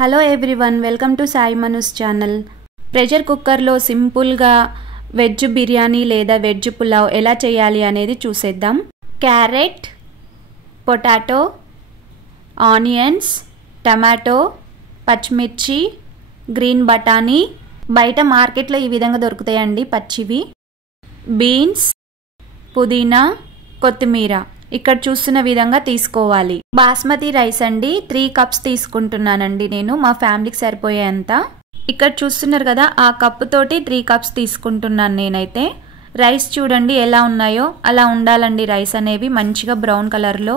Hello everyone, welcome to Sai మనూస్ channel. Pressure కుక్కర్లో సింపుల్గా veg biryani లేదా వెజ్ పులావ్ ఎలా చేయాలి అనేది చూసేద్దాం. క్యారెట్, పొటాటో, ఆనియన్స్, టమాటో, పచ్చిమిర్చి, గ్రీన్ బఠానీ బయట మార్కెట్లో ఈ విధంగా దొరుకుతాయండి పచ్చివి. బీన్స్, పుదీనా, కొత్తిమీర ఇక్కడ చూస్తున్న విధంగా తీసుకోవాలి. బాస్మతి రైస్ అండి 3 కప్స్ తీసుకుంటున్నానండి నేను, మా ఫ్యామిలీకి సరిపోయేంత. ఇక్కడ చూస్తున్నారు కదా, ఆ కప్పు తోటి 3 కప్స్ తీసుకుంటున్నాను నేనైతే. రైస్ చూడండి ఎలా ఉన్నాయో అలా ఉండాలండి. రైస్ అనేవి మంచిగా బ్రౌన్ కలర్లో.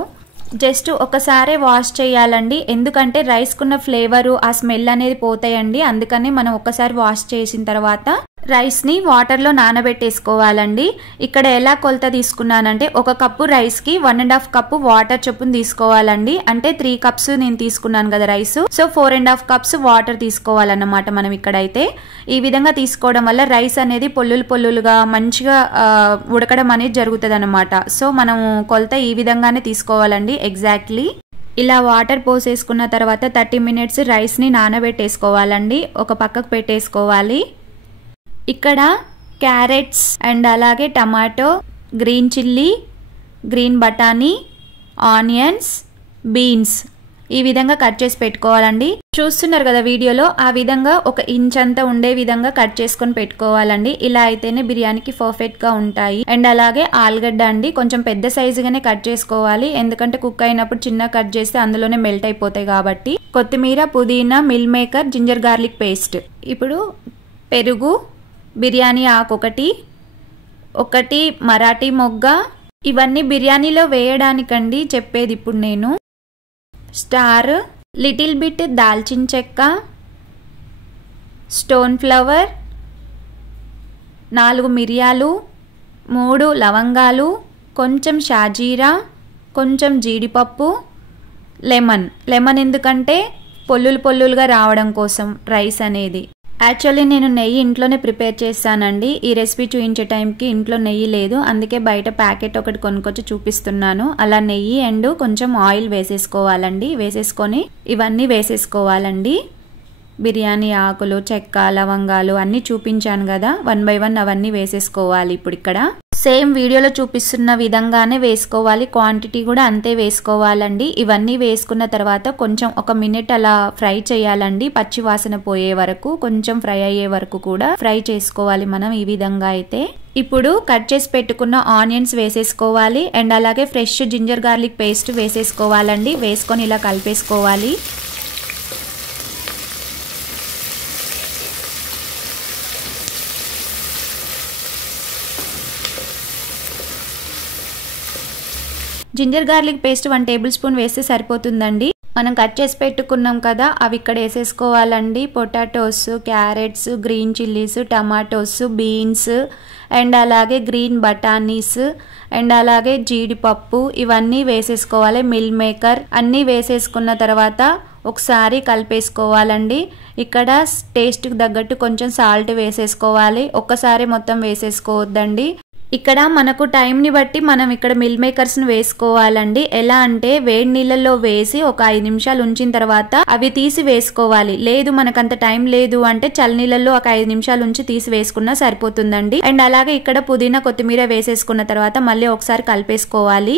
జస్ట్ ఒకసారి వాష్ చేయాలండి, ఎందుకంటే రైస్కున్న ఫ్లేవరు ఆ స్మెల్ అనేది పోతాయండి. అందుకని మనం ఒకసారి వాష్ చేసిన తర్వాత రైస్ని వాటర్లో నానబెట్టేసుకోవాలండి. ఇక్కడ ఎలా కొలత తీసుకున్నానంటే 1 కప్పు రైస్కి 1.5 కప్పు వాటర్ చొప్పున తీసుకోవాలండి. అంటే 3 కప్స్ నేను తీసుకున్నాను కదా రైస్, సో 4.5 కప్స్ వాటర్ తీసుకోవాలన్నమాట మనం ఇక్కడైతే. ఈ విధంగా తీసుకోవడం వల్ల రైస్ అనేది పొల్లులుగా మంచిగా ఉడకడం అనేది జరుగుతుంది అనమాట. సో మనం కొలత ఈ విధంగానే తీసుకోవాలండి ఎగ్జాక్ట్లీ. ఇలా వాటర్ పోసేసుకున్న తర్వాత 30 మినిట్స్ రైస్ని నానబెట్టేసుకోవాలండి, ఒక పక్కకు పెట్టేసుకోవాలి. ఇక్కడ క్యారెట్స్ అండ్ అలాగే టమాటో, గ్రీన్ చిల్లీ, గ్రీన్ బఠానీ, ఆనియన్స్, బీన్స్ ఈ విధంగా కట్ చేసి పెట్టుకోవాలండి. చూస్తున్నారు కదా వీడియోలో, ఆ విధంగా 1 ఇంచ్ అంతా ఉండే విధంగా కట్ చేసుకొని పెట్టుకోవాలండి. ఇలా అయితేనే బిర్యానీకి పర్ఫెక్ట్ గా ఉంటాయి. అండ్ అలాగే ఆలుగడ్డ అండి కొంచెం పెద్ద సైజుగానే కట్ చేసుకోవాలి, ఎందుకంటే కుక్ అయినప్పుడు చిన్న కట్ చేస్తే అందులోనే మెల్ట్ అయిపోతాయి కాబట్టి. కొత్తిమీర, పుదీనా, meal maker, ginger garlic paste. ఇప్పుడు పెరుగు, బిర్యానీ ఆకు ఒకటి మరాఠీ మొగ్గ, ఇవన్నీ బిర్యానీలో వేయడానికండి చెప్పేది ఇప్పుడు నేను. స్టార్, లిటిల్ బిట్ దాల్చిన చెక్క, స్టోన్ ఫ్లవర్, 4 మిరియాలు, 3 లవంగాలు, కొంచెం షాజీరా, కొంచెం జీడిపప్పు, లెమన్ ఎందుకంటే పొల్లులుగా రావడం కోసం రైస్ అనేది. యాక్చువల్లీ నేను నెయ్యి ఇంట్లోనే ప్రిపేర్ చేస్తానండి. ఈ రెసిపీ చూపించే టైంకి ఇంట్లో నెయ్యి లేదు, అందుకే బయట ప్యాకెట్ ఒకటి కొనుక్కొచ్చి చూపిస్తున్నాను. అలా నెయ్యి అండ్ కొంచెం ఆయిల్ వేసేసుకోవాలండి. వేసేసుకొని ఇవన్నీ వేసేసుకోవాలండి. బిర్యానీ ఆకులు, చెక్క, లవంగాలు అన్నీ చూపించాను కదా, 1 by 1 అవన్నీ వేసేసుకోవాలి. ఇప్పుడు ఇక్కడ సేమ్ వీడియోలో చూపిస్తున్న విధంగానే వేసుకోవాలి, క్వాంటిటీ కూడా అంతే వేసుకోవాలండి. ఇవన్నీ వేసుకున్న తర్వాత కొంచెం 1 మినిట్ అలా ఫ్రై చేయాలండి, పచ్చి వాసన పోయే వరకు, కొంచెం ఫ్రై అయ్యే వరకు కూడా ఫ్రై చేసుకోవాలి మనం ఈ విధంగా అయితే. ఇప్పుడు కట్ చేసి పెట్టుకున్న ఆనియన్స్ వేసేసుకోవాలి అండ్ అలాగే ఫ్రెష్ జింజర్ గార్లిక్ పేస్ట్ వేసేసుకోవాలండి. వేసుకొని ఇలా కలిపేసుకోవాలి. Ginger garlic paste 1 tablespoon వేస్తే సరిపోతుందండి. మనం కట్ చేసి పెట్టుకున్నాం కదా, అవి ఇక్కడ వేసేసుకోవాలండి. Potatoes, carrots, green chillies, tomatoes, beans and అలాగే గ్రీన్ బఠానీస్ అండ్ అలాగే జీడిపప్పు ఇవన్నీ వేసేసుకోవాలి. మిల్ మేకర్ అన్నీ వేసేసుకున్న తర్వాత ఒకసారి కలిపేసుకోవాలండి. ఇక్కడ టేస్ట్కి తగ్గట్టు కొంచెం సాల్ట్ వేసేసుకోవాలి, ఒక్కసారి మొత్తం వేసేసుకోవద్దండి. ఇక్కడ మనకు టైంని బట్టి మనం ఇక్కడ మిల్ మేకర్స్ని వేసుకోవాలండి. ఎలా అంటే వేడి నీళ్ళల్లో వేసి ఒక 5 నిమిషాలు ఉంచిన తర్వాత అవి తీసి వేసుకోవాలి. లేదు మనకంత టైం లేదు అంటే చల్ల నీళ్ళల్లో ఒక 5 నిమిషాలు ఉంచి తీసి వేసుకున్నా సరిపోతుందండి. అండ్ అలాగే ఇక్కడ పుదీనా, కొత్తిమీర వేసేసుకున్న తర్వాత మళ్ళీ ఒకసారి కలిపేసుకోవాలి.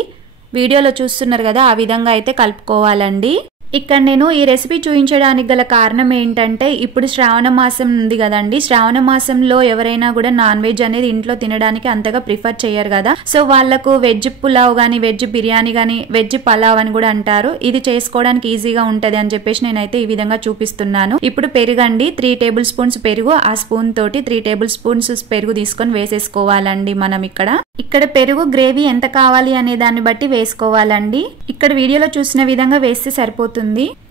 వీడియోలో చూస్తున్నారు కదా, ఆ విధంగా అయితే కలుపుకోవాలండి. ఇక్కడ నేను ఈ రెసిపీ చూపించడానికి గల కారణం ఏంటంటే, ఇప్పుడు శ్రావణ మాసం ఉంది కదండి. శ్రావణ మాసంలో ఎవరైనా కూడా నాన్ వెజ్ అనేది ఇంట్లో తినడానికి అంతగా ప్రిఫర్ చేయరు కదా. సో వాళ్ళకు వెజ్ పులావ్ గానీ, వెజ్ బిర్యానీ గానీ, వెజ్ పలావ్ అని కూడా అంటారు. ఇది చేసుకోవడానికి ఈజీగా ఉంటది అని చెప్పేసి నేనైతే ఈ విధంగా చూపిస్తున్నాను. ఇప్పుడు పెరుగండి 3 టేబుల్ స్పూన్స్ పెరుగు, ఆ స్పూన్ తోటి 3 టేబుల్ స్పూన్స్ పెరుగు తీసుకొని వేసేసుకోవాలండి. మనం ఇక్కడ పెరుగు గ్రేవీ ఎంత కావాలి అనే దాన్ని బట్టి వేసుకోవాలండి. ఇక్కడ వీడియోలో చూసిన విధంగా వేస్తే సరిపోతుంది.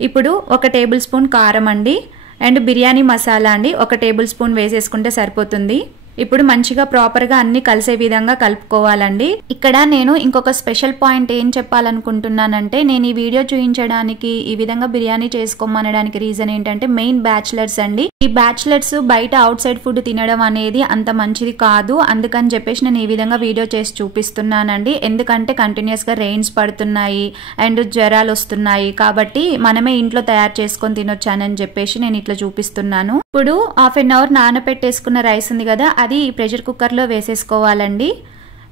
ఇప్పుడు 1 టేబుల్ స్పూన్ కారం అండి అండ్ బిర్యానీ మసాలా అండి 1 టేబుల్ స్పూన్ వేసేసుకుంటే సరిపోతుంది. ఇప్పుడు మంచిగా ప్రాపర్ గా అన్ని కలిసే విధంగా కలుపుకోవాలండి. ఇక్కడ నేను ఇంకొక స్పెషల్ పాయింట్ ఏం చెప్పాలనుకుంటున్నానంటే, నేను ఈ వీడియో చూపించడానికి ఈ విధంగా బిర్యానీ చేసుకోమనడానికి రీజన్ ఏంటంటే, మెయిన్ బ్యాచిలర్స్ అండి ఈ బ్యాచిలర్స్ బయట అవుట్ సైడ్ ఫుడ్ తినడం అనేది అంత మంచిది కాదు. అందుకని చెప్పేసి నేను ఈ విధంగా వీడియో చేసి చూపిస్తున్నానండి. ఎందుకంటే కంటిన్యూస్ గా రెయిన్స్ పడుతున్నాయి అండ్ జ్వరాలు వస్తున్నాయి, కాబట్టి మనమే ఇంట్లో తయారు చేసుకొని తినొచ్చానని చెప్పేసి నేను ఇట్లా చూపిస్తున్నాను. ఇప్పుడు హాఫ్ అన్ అవర్ నానబెట్టేసుకున్న రైస్ ఉంది కదా, అది ప్రెషర్ కుక్కర్ లో వేసేసుకోవాలండి.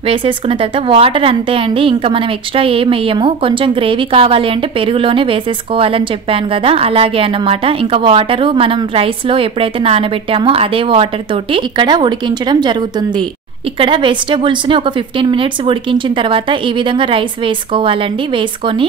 వేసేసుకున్న తర్వాత వాటర్ అంతే అండి, ఇంకా మనం ఎక్స్ట్రా ఏం వేయము. కొంచెం గ్రేవీ కావాలి అంటే పెరుగులోనే వేసేసుకోవాలని చెప్పాను కదా, అలాగే అన్నమాట. ఇంకా వాటర్ మనం రైస్ లో ఎప్పుడైతే నానబెట్టామో అదే వాటర్ తోటి ఇక్కడ ఉడికించడం జరుగుతుంది. ఇక్కడ వెజిటబుల్స్ ని ఒక 15 మినిట్స్ ఉడికించిన తర్వాత ఈ విధంగా రైస్ వేసుకోవాలండి. వేసుకొని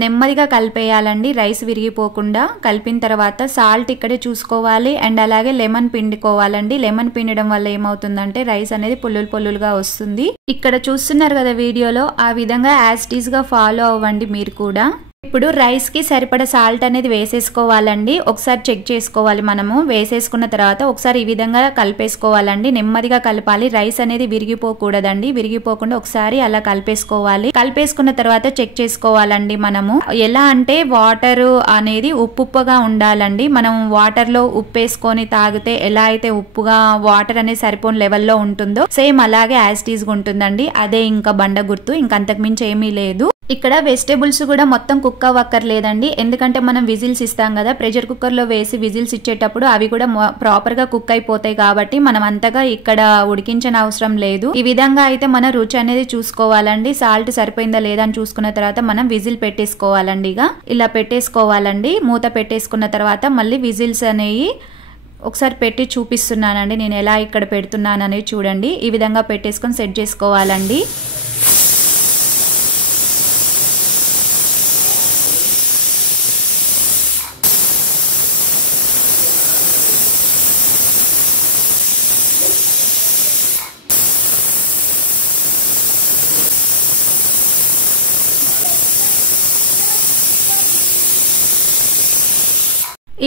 నెమ్మదిగా కలిపేయాలండి, రైస్ విరిగిపోకుండా. కలిపిన తర్వాత సాల్ట్ ఇక్కడే చూసుకోవాలి అండ్ అలాగే లెమన్ పిండుకోవాలండి. లెమన్ పిండడం వల్ల ఏమవుతుందంటే రైస్ అనేది పొల్లులుగా వస్తుంది. ఇక్కడ చూస్తున్నారు కదా వీడియోలో, ఆ విధంగా యాజ్ ఇట్ ఈస్ గా ఫాలో అవ్వండి మీరు కూడా. ఇప్పుడు రైస్ కి సరిపడా సాల్ట్ అనేది వేసేసుకోవాలండి. ఒకసారి చెక్ చేసుకోవాలి మనము. వేసేసుకున్న తర్వాత ఒకసారి ఈ విధంగా కలిపేసుకోవాలండి. నెమ్మదిగా కలపాలి, రైస్ అనేది విరిగిపోకూడదండి. విరిగిపోకుండా ఒకసారి అలా కలిపేసుకోవాలి. కలిపేసుకున్న తర్వాత చెక్ చేసుకోవాలండి మనము. ఎలా అంటే వాటర్ అనేది ఉప్పుగా ఉండాలండి. మనం వాటర్ లో ఉప్పు వేసుకొని తాగితే ఎలా అయితే ఉప్పుగా వాటర్ అనేది సరిపోని లెవెల్లో ఉంటుందో సేమ్ అలాగే యాజ్ ఇట్ ఈస్ గా ఉంటుందండి. అదే ఇంకా బండ గుర్తు, ఇంకా అంతకు మించి ఏమీ లేదు. ఇక్కడ వెజిటేబుల్స్ కూడా మొత్తం కుక్ అవ్వక్కర్లేదండి, ఎందుకంటే మనం విజిల్స్ ఇస్తాం కదా, ప్రెషర్ కుక్కర్ లో వేసి విజిల్స్ ఇచ్చేటప్పుడు అవి కూడా ప్రాపర్ గా కుక్ అయిపోతాయి. కాబట్టి మనం అంతగా ఇక్కడ ఉడికించని అవసరం లేదు. ఈ విధంగా అయితే మన రుచి అనేది చూసుకోవాలండి. సాల్ట్ సరిపోయిందా లేదా అని చూసుకున్న తర్వాత మనం విజిల్ పెట్టేసుకోవాలండి. ఇక ఇలా పెట్టేసుకోవాలండి. మూత పెట్టేసుకున్న తర్వాత మళ్ళీ విజిల్స్ అనేవి ఒకసారి పెట్టి చూపిస్తున్నానండి నేను ఎలా ఇక్కడ పెడుతున్నాను అనేది చూడండి. ఈ విధంగా పెట్టేసుకొని సెట్ చేసుకోవాలండి.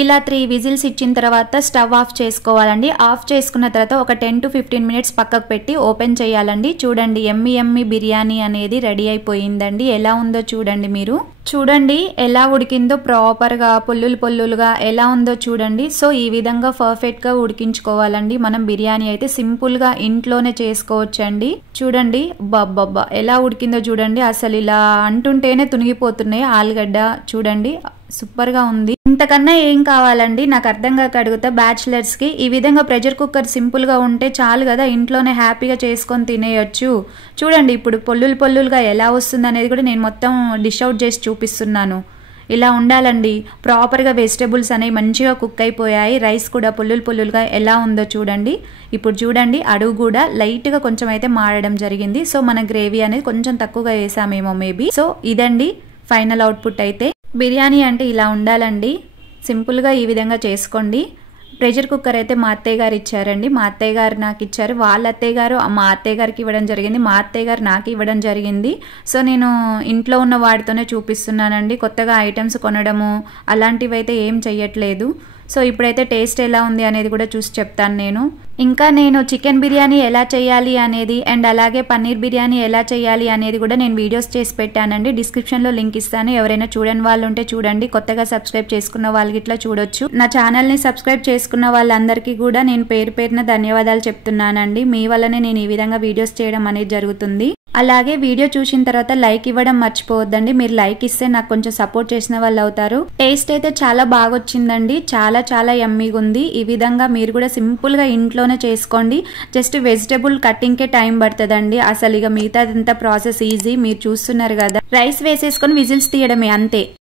ఇలా 3 విజిల్స్ ఇచ్చిన తర్వాత స్టవ్ ఆఫ్ చేసుకోవాలండి. ఆఫ్ చేసుకున్న తర్వాత ఒక 10 to 15 మినిట్స్ పక్కకు పెట్టి ఓపెన్ చేయాలండి. చూడండి యమ్మీ బిర్యానీ అనేది రెడీ అయిపోయిందండి. ఎలా ఉందో చూడండి మీరు. చూడండి ఎలా ఉడికిందో, ప్రాపర్ గా పొల్లులుగా ఎలా ఉందో చూడండి. సో ఈ విధంగా పర్ఫెక్ట్ గా ఉడికించుకోవాలండి. మనం బిర్యానీ అయితే సింపుల్ గా ఇంట్లోనే చేసుకోవచ్చండి. చూడండి బాబ్బా ఎలా ఉడికిందో చూడండి. అసలు ఇలా అంటుంటేనే తునిగిపోతున్నాయి ఆలుగడ్డ. చూడండి సూపర్ గా ఉంది. ఇంతకన్నా ఏం కావాలండి? నాకు అర్థం కాక అడుగుతా. బ్యాచిలర్స్ కి ఈ విధంగా ప్రెషర్ కుక్కర్ సింపుల్ గా ఉంటే చాలు కదా, ఇంట్లోనే హ్యాపీగా చేసుకొని తినేయొచ్చు. చూడండి ఇప్పుడు పొల్లులుగా ఎలా వస్తుంది అనేది కూడా నేను మొత్తం డిష్ అవుట్ చేసి చూపిస్తున్నాను. ఇలా ఉండాలండి. ప్రాపర్గా వెజిటబుల్స్ అనేవి మంచిగా కుక్ అయిపోయాయి. రైస్ కూడా పొల్లులుగా ఎలా ఉందో చూడండి. ఇప్పుడు చూడండి అడుగు కూడా లైట్గా కొంచెం అయితే మారడం జరిగింది. సో మన గ్రేవీ అనేది కొంచెం తక్కువగా వేసామేమో మేబీ. సో ఇదండి ఫైనల్ అవుట్పుట్ అయితే. బిర్యానీ అంటే ఇలా ఉండాలండి. సింపుల్గా ఈ విధంగా చేసుకోండి. ప్రెషర్ కుక్కర్ అయితే మా అత్తయ్య గారు ఇచ్చారండి. మా అత్తయ్య గారు నాకు ఇచ్చారు. వాళ్ళ అత్తయ్య గారు మా అత్తయ్య గారికి ఇవ్వడం జరిగింది. మా అత్తయ్య గారు నాకు ఇవ్వడం జరిగింది. సో నేను ఇంట్లో ఉన్న వాటితోనే చూపిస్తున్నానండి. కొత్తగా ఐటమ్స్ కొనడము అలాంటివి అయితే ఏం చెయ్యట్లేదు. సో ఇప్పుడైతే టేస్ట్ ఎలా ఉంది అనేది కూడా చూసి చెప్తాను నేను. ఇంకా నేను చికెన్ బిర్యానీ ఎలా చేయాలి అనేది అండ్ అలాగే పన్నీర్ బిర్యానీ ఎలా చేయాలి అనేది కూడా నేను వీడియోస్ చేసి పెట్టానండి. డిస్క్రిప్షన్లో లింక్ ఇస్తాను. ఎవరైనా చూడని వాళ్ళు ఉంటే చూడండి. కొత్తగా సబ్స్క్రైబ్ చేసుకున్న వాళ్ళకి ఇట్లా చూడొచ్చు. నా ఛానల్ని సబ్స్క్రైబ్ చేసుకున్న వాళ్ళందరికీ కూడా నేను పేరున ధన్యవాదాలు చెప్తున్నానండి. మీ వల్లనే నేను ఈ విధంగా వీడియోస్ చేయడం అనేది జరుగుతుంది. అలాగే వీడియో చూసిన తర్వాత లైక్ ఇవ్వడం మర్చిపోవద్దండి. మీరు లైక్ ఇస్తే నాకు కొంచెం సపోర్ట్ చేసిన వాళ్ళు అవుతారు. టేస్ట్ అయితే చాలా బాగా వచ్చిందండి. చాలా యమ్మీగా ఉంది. ఈ విధంగా మీరు కూడా సింపుల్ గా ఇంట్లోనే చేసుకోండి. జస్ట్ వెజిటబుల్ కటింగ్ కే టైం పడుతుందండి. అసలు ఇక మిగతాదంతా ప్రాసెస్ ఈజీ. మీరు చూస్తున్నారు కదా, రైస్ వేసేసుకొని విజిల్స్ తీయడమే అంతే.